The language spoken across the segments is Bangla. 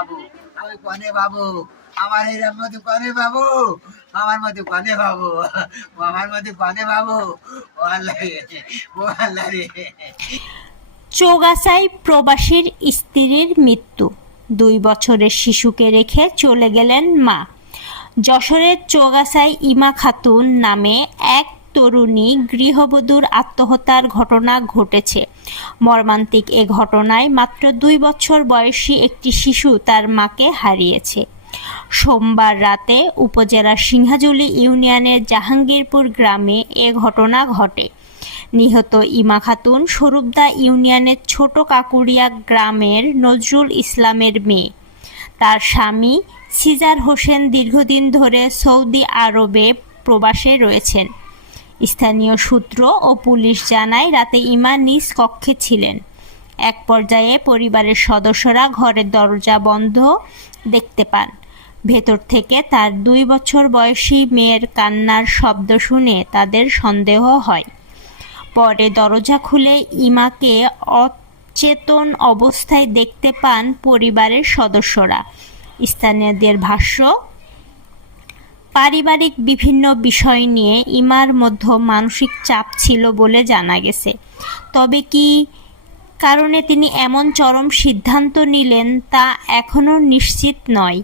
বাবু, আমি কনে বাবু, আমার এরম মতো কনে বাবু, আমার মতো কনে বাবু, আমার মতো কনে বাবু, ও আল্লাহ রে, ও আল্লাহ রে। চৌগাছায় প্রবাসীর স্ত্রীর মৃত্যু, 2 বছরের শিশুকে রেখে চলে গেলেন মা। যশোরের চৌগাছায় ইমা খাতুন নামে এক তরুণী গৃহবধূর আত্মহত্যার ঘটনা ঘটেছে। মর্মান্তিক এ ঘটনায় মাত্র 2 বছর বয়সী একটি শিশু তার মাকে হারিয়েছে। সোমবার রাতে উপজেলার সিংহাজুলী ইউনিয়নের জাহাঙ্গীরপুর গ্রামে এ ঘটনা ঘটে। নিহত ইমা খাতুন স্বরূপদা ইউনিয়নের ছোট কাকুরিয়া গ্রামের নজরুল ইসলামের মেয়ে। তার স্বামী সিজার হোসেন দীর্ঘদিন ধরে সৌদি আরবে প্রবাসে রয়েছেন। স্থানীয় সূত্র ও পুলিশ জানায়, রাতে ইমা নিজ কক্ষে ছিলেন। এক পর্যায়ে পরিবারের সদস্যরা ঘরের দরজা বন্ধ দেখতে পান। ভেতর থেকে তার 2 বছর বয়সী মেয়ের কান্নার শব্দ শুনে তাদের সন্দেহ হয়। পরে দরজা খুলে ইমাকে অচেতন অবস্থায় দেখতে পান পরিবারের সদস্যরা। স্থানীয়দের ভাষ্য, পারিবারিক বিভিন্ন বিষয় নিয়ে ইমার মধ্যে মানসিক চাপ ছিল বলে জানা গেছে। তবে কী কারণে তিনি এমন চরম সিদ্ধান্ত নিলেন তা এখনও নিশ্চিত নয়।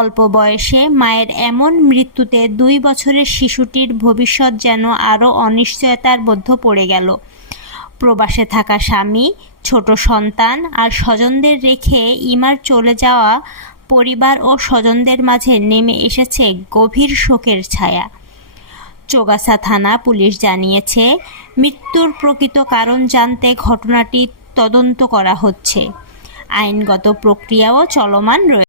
অল্প বয়সে মায়ের এমন মৃত্যুতে 2 বছরের শিশুটির ভবিষ্যৎ যেন আরও অনিশ্চয়তার মধ্যে পড়ে গেল। প্রবাসে থাকা স্বামী, ছোট সন্তান আর স্বজনদের রেখে ইমার চলে যাওয়া পরিবার ও স্বজনদের মাঝে নেমে এসেছে গভীর শোকের ছায়া। চৌগাছা থানা পুলিশ জানিয়েছে, মৃত্যুর প্রকৃত কারণ জানতে ঘটনাটি তদন্ত করা হচ্ছে। আইনগত প্রক্রিয়াও চলমান রয়েছে।